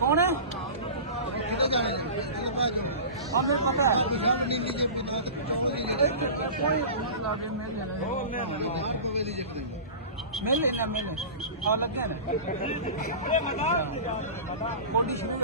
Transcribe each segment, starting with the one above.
कौन है हमें पता है मेले ना मेले और लगे ना कोटी शुरू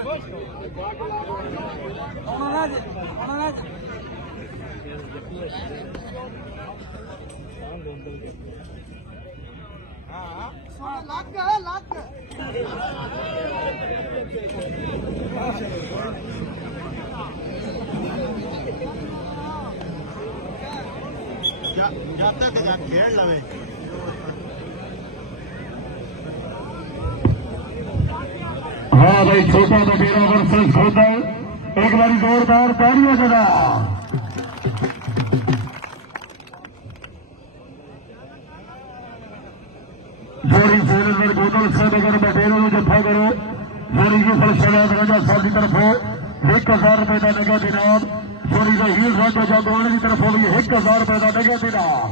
जाता है खेल लवे हाँ भाई छोटा बटेरा वर्सेस छोटा एक बार जोरदार तालियां जरा जोड़ी सूरज बोतल से अगर बटेरों में जत्था करो जोड़ी की फलसफा राजा साहब की तरफ 1000 रुपए का नगद इनाम जोड़ी का हीर राजा जागोने की तरफ होगी 1000 रुपए का नगद इनाम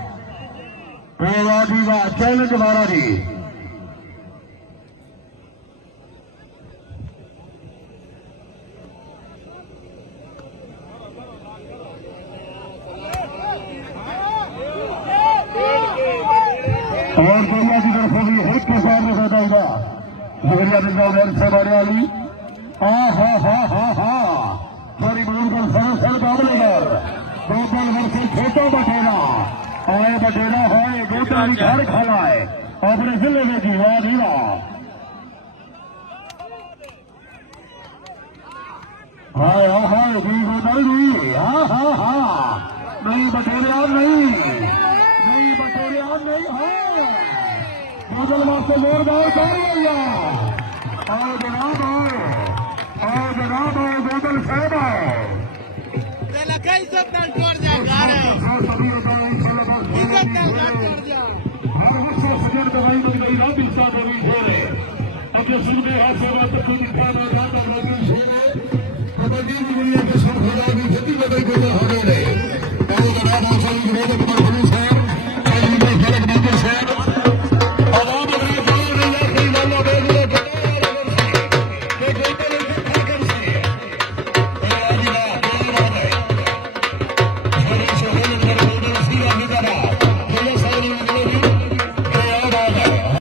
वाह जी वाह चैलेंज मारा जी और गोलिया की तरफ होगी 1000 रुपए का होगा गोलिया निजाम से बड़े वाली हा थोड़ी बोल कर सर बाबलेगर गोपाल वर्ष छोटा बटेरा आए बटेरा है गोटा घर खाना है अपने जिले में जी वाह जी वाह हाय भी गोदल जी नहीं बटेरा नहीं बटेरा नहीं गोदल से जोरदार कर लिया आओ जनाब गोदल साहब दवाई अपने सुनते हाथ से बात कोई दिखा मैदान और कबड्डी की दुनिया के सब खेती बदल गया